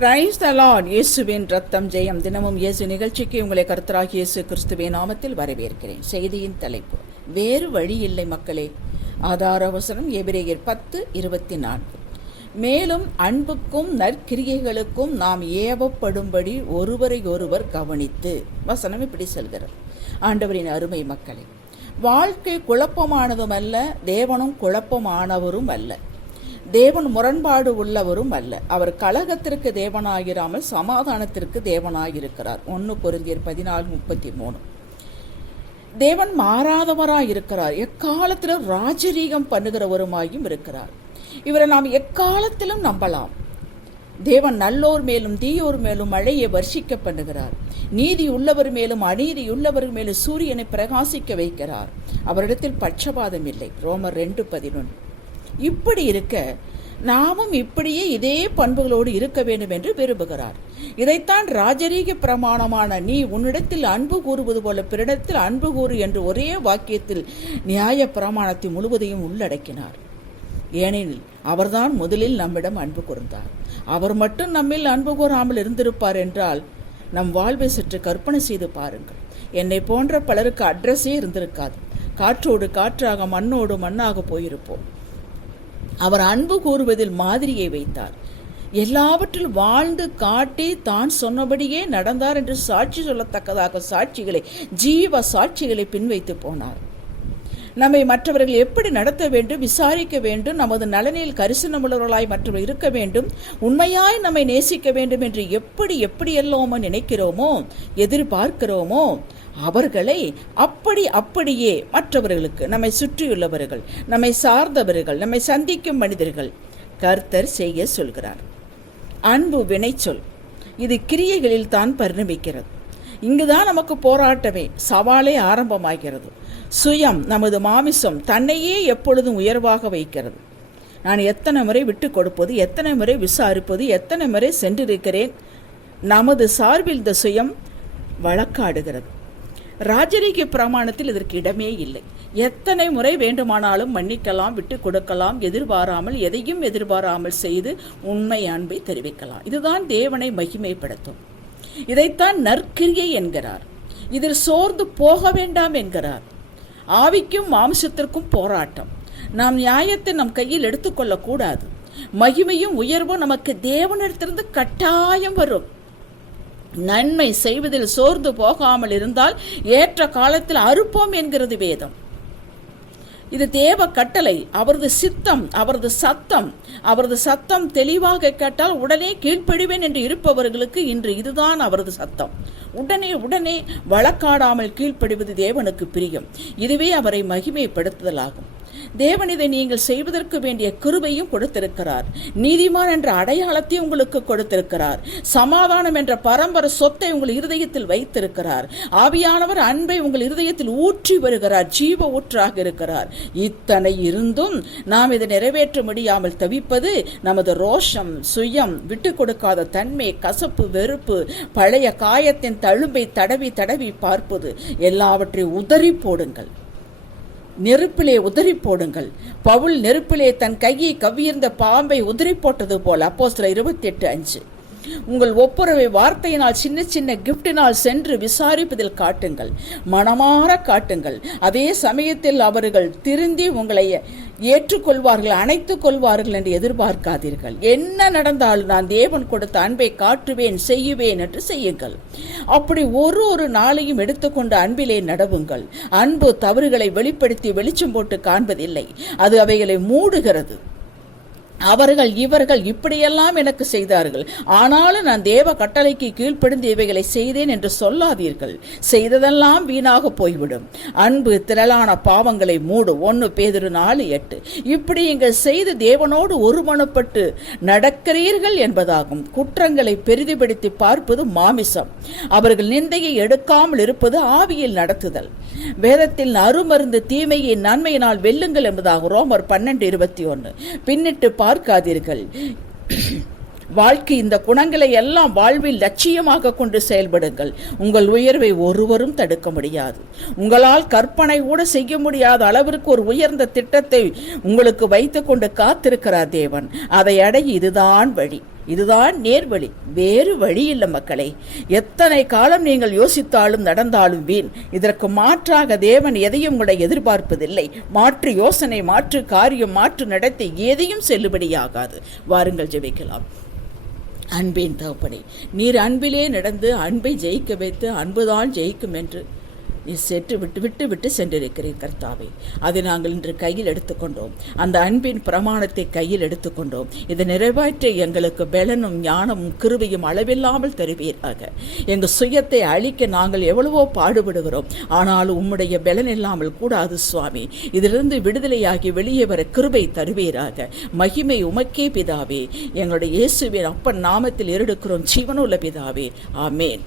Praise the Lord. இயேசுவின் ரத்தம் ஜெயம். தினமும் இயேசு நிகழ்ச்சிக்கு உங்களை கர்த்தராகிய இயேசு கிறிஸ்துவின் நாமத்தில் வரவேற்கிறேன். செய்தியின் தலைப்பு, வேறு வழி இல்லை மக்களே. ஆதார வசனம் எபிரேயர் 10:24. மேலும் அன்புக்கும் நற்கிரியைகளுக்கும் நாம் ஏவப்படும்படி ஒருவரை ஒருவர் கவனித்து. வசனம் இப்படி சொல்கிறது. ஆண்டவரின் அருமை மக்களே, வாழ்க்கை குழப்பமானதும் அல்ல, தேவனும் குழப்பமானவரும் அல்ல. தேவன் முரண்பாடு உள்ளவரும் அல்ல. அவர் கலகத்திற்கு தேவனாயிராமல் சமாதானத்திற்கு தேவனாயிருக்கிறார். 1 கொரிந்தியர் 14:33. தேவன் மாறாதவராயிருக்கிறார். எக்காலத்திலும் ராஜரீகம் பண்ணுகிறவருமாயும் இருக்கிறார். இவரை நாம் எக்காலத்திலும் நம்பலாம். தேவன் நல்லோர் மேலும் தீயோர் மேலும் மழையை வர்ஷிக்க பண்ணுகிறார். நீதி உள்ளவர் மேலும் அநீதி உள்ளவர் மேலும் சூரியனை பிரகாசிக்க வைக்கிறார். அவரிடத்தில் பட்சபாதம் இல்லை. ரோமர் 2:11. இப்படி இருக்க நாமும் இப்படியே இதே பண்புகளோடு இருக்க வேண்டும் என்று விரும்புகிறார். இதைத்தான் ராஜரீக பிரமாணமான நீ உன்னிடத்தில் அன்பு கூறுவது போல பிறனிடத்தில் அன்பு கூறு என்று ஒரே வாக்கியத்தில் நியாய பிரமாணத்தை முழுவதையும் உள்ளடக்கினார். ஏனெனில் அவர்தான் முதலில் நம்மிடம் அன்பு கூர்ந்தார். அவர் மட்டும் நம்மில் அன்பு கூறாமல் இருந்திருப்பார் என்றால் நம் வாழ்வை சற்று கற்பனை செய்து பாருங்கள். என்னை போன்ற பலருக்கு அட்ரஸே இருந்திருக்காது. காற்றோடு காற்றாக மண்ணோடு மண்ணாக போயிருப்போம். அவர் அன்பு கூறுவதில் மாதிரியை வைத்தார். எல்லாவற்றிலும் வாழ்ந்து காட்டி தான் சொன்னபடியே நடந்தார் என்று சாட்சி சொல்லத்தக்கதாக சாட்சிகளை, ஜீவ சாட்சிகளை பின்வைத்து போனார். நம்மை மற்றவர்கள் எப்படி நடத்த வேண்டும், விசாரிக்க வேண்டும், நமது நலனில் கரிசனமுள்ளவர்களாய் மற்றவர்கள் இருக்க வேண்டும், உண்மையாய் நம்மை நேசிக்க வேண்டும் என்று எப்படியெல்லாமோ நினைக்கிறோமோ எதிர்பார்க்கிறோமோ அவர்களை அப்படியே மற்றவர்களுக்கு, நம்மை சுற்றியுள்ளவர்கள், நம்மை சார்ந்தவர்கள், நம்மை சந்திக்கும் மனிதர்கள் கர்த்தர் செய்ய சொல்கிறார். அன்பு வினைச்சொல். இது கிரியைகளில் தான் பரிணமிக்கிறது. இங்குதான் நமக்கு போராட்டமே, சவாலே ஆரம்பமாகிறது. சுயம், நமது மாமிசம் தன்னையே எப்பொழுதும் உயர்வாக வைக்கிறது. நான் எத்தனை முறை விட்டு கொடுப்பது, எத்தனை முறை விசாரிப்பது, எத்தனை முறை சென்றிருக்கிறேன். நமது சார்பில் இந்த சுயம் வழக்காடுகிறது. ராஜரீக பிரமாணத்தில் இதற்கு இடமே இல்லை. எத்தனை முறை வேண்டுமானாலும் மன்னிக்கலாம், விட்டு கொடுக்கலாம், எதையும் எதிர்பாராமல் செய்து உண்மை அன்பை தெரிவிக்கலாம். இதுதான் தேவனை மகிமைப்படுத்தும். இதைத்தான் நற்கிரியை என்கிறார். இதில் சோர்ந்து போக வேண்டாம் என்கிறார். ஆவிக்கும் மாம்சத்திற்கும் போராட்டம். நாம் நியாயத்தை நம் கையில் எடுத்துக்கொள்ளக்கூடாது. மகிமையும் உயர்வும் நமக்கு தேவனிடத்திலிருந்து கட்டாயம் வரும். நன்மை செய்வதில் சோர்ந்து போகாமல் இருந்தால் ஏற்ற காலத்தில் அறுப்போம் என்கிறது வேதம். இது தேவ கட்டளை. அவரது சித்தம், அவரது சத்தம் தெளிவாக கேட்டால் உடனே கீழ்ப்படிவேன் என்று இருப்பவர்களுக்கு இன்று இதுதான் அவரது சத்தம். உடனே வழக்காடாமல் கீழ்ப்படிவது தேவனுக்கு பிரியம். இதுவே அவரை மகிமைப்படுத்துதலாகும். தேவன் இதை நீங்கள் செய்வதற்கு வேண்டிய கிருபையும் கொடுத்திருக்கிறார். நீதிமான் என்ற அடையாளத்தை உங்களுக்கு கொடுத்திருக்கிறார். சமாதானம் என்ற பரம்பரை சொத்தை உங்கள் இருதயத்தில் வைத்திருக்கிறார். ஆவியானவர் அன்பை உங்கள் இருதயத்தில் ஊற்றி வருகிறார். ஜீவ ஊற்றாக இருக்கிறார். இத்தனை இருந்தும் நாம் இதை நிறைவேற்ற முடியாமல் தவிப்பது நமது ரோஷம், சுயம், விட்டு கொடுக்காத தன்மை, கசப்பு, வெறுப்பு, பழைய காயத்தின் தழும்பை தடவி பார்ப்பது. எல்லாவற்றையும் உதறி போடுங்கள், நெருப்பிலே உதறி போடுங்கள். பவுல் நெருப்பிலே தன் கையை கவ்வியிருந்த பாம்பை உதறி போட்டது போல. அப்போஸ்தலர் 28:5. உங்கள் ஒப்புரவை வார்த்தையினால், சின்ன கிஃப்டினால் சென்று விசாரிப்பதில் காட்டுங்கள், மனமாற காட்டுங்கள். அதே சமயத்தில் அவர்கள் திருந்தி உங்களை ஏற்றுக்கொள்வார்கள், அணைத்துக் கொள்வார்கள் என்று எதிர்பார்க்காதீர்கள். என்ன நடந்தாலும் நான் தேவன் கொடுத்த அன்பை காட்டுவேன், செய்யுவேன் என்று செய்யுங்கள். அப்படி ஒரு நாளையும் எடுத்துக்கொண்டு அன்பிலே நடவுங்கள். அன்பு தவறுகளை வெளிப்படுத்தி வெளிச்சம் போட்டு காண்பதில்லை, அது அவைகளை மூடுகிறது. அவர்கள் இவர்கள் இப்படியெல்லாம் எனக்கு செய்தார்கள், ஆனாலும் நான் தேவ கட்டளைக்கு கீழ்ப்படிந்து இவைகளை செய்தேன் என்று சொல்லாதீர்கள். செய்ததெல்லாம் வீணாக போய்விடும். அன்பு திரளான பாவங்களை மூடும். 1 பேதுரு 4:8. இப்படி நீங்கள் செய்து தேவனோடு ஒருமனப்பட்டு நடக்கிறீர்கள் என்பதாகும். குற்றங்களை பெரிதுபடுத்தி பார்ப்பது மாமிசம். அவர்கள் நிந்தையை எடுக்காமல் இருப்பது ஆவியில் நடத்துதல். வேதத்தில் அருமருந்து தீமையை நன்மையினால் வெல்லுங்கள் என்பதாகும். ரோமர் 12:21. பின்னிட்டு பார்க்காதீர்கள். வாழ்க்கை இந்த குணங்களை எல்லாம் வாழ்வில் லட்சியமாக கொண்டு செயல்படுங்கள். உங்கள் உயர்வை ஒருவரும் தடுக்க முடியாது. உங்களால் கற்பனை கூட செய்ய முடியாத அளவிற்கு ஒரு உயர்ந்த திட்டத்தை உங்களுக்கு வைத்துக் கொண்டு காத்திருக்கிறார் தேவன். அதை அடைய இதுதான் வழி. இதுதான் நேர்வழி, வேறு வழி இல்லை மக்களே. எத்தனை காலம் நீங்கள் யோசித்தாலும் நடந்தாலும் வீண். இதற்கு மாற்றாக தேவன் எதையும் கூட எதிர்பார்ப்பதில்லை. மாற்று யோசனை, மாற்று காரியம், மாற்று நடத்தை எதையும் செல்லுபடியாகாது. வாருங்கள் ஜெபிக்கலாம். அன்பின் தகப்பனே, நீர் அன்பிலே நடந்து அன்பை ஜெயிக்க வைத்து அன்புதான் ஜெயிக்கும் என்று நீ விட்டு சென்றிருக்கிறீர் கர்த்தாவே. அதை நாங்கள் இன்று கையில் எடுத்துக்கொண்டோம். அந்த அன்பின் பிரமாணத்தை கையில் எடுத்துக்கொண்டோம். இதை நிறைவேற்ற எங்களுக்கு பலனும் ஞானமும் கிருபையும் அளவில்லாமல் தருவீராக. எங்கள் சுயத்தை அழிக்க நாங்கள் எவ்வளவோ பாடுபடுகிறோம். ஆனாலும் உம்முடைய பலன் இல்லாமல் கூடாது சுவாமி. இதிலிருந்து விடுதலையாகி வெளியே வர கிருபை தருவீராக. மகிமை உமக்கே பிதாவே. எங்களுடைய இயேசுவின் அப்பன் நாமத்தில் ஏறெடுக்கிறோம் ஜீவனுள்ள பிதாவே. ஆமேன்.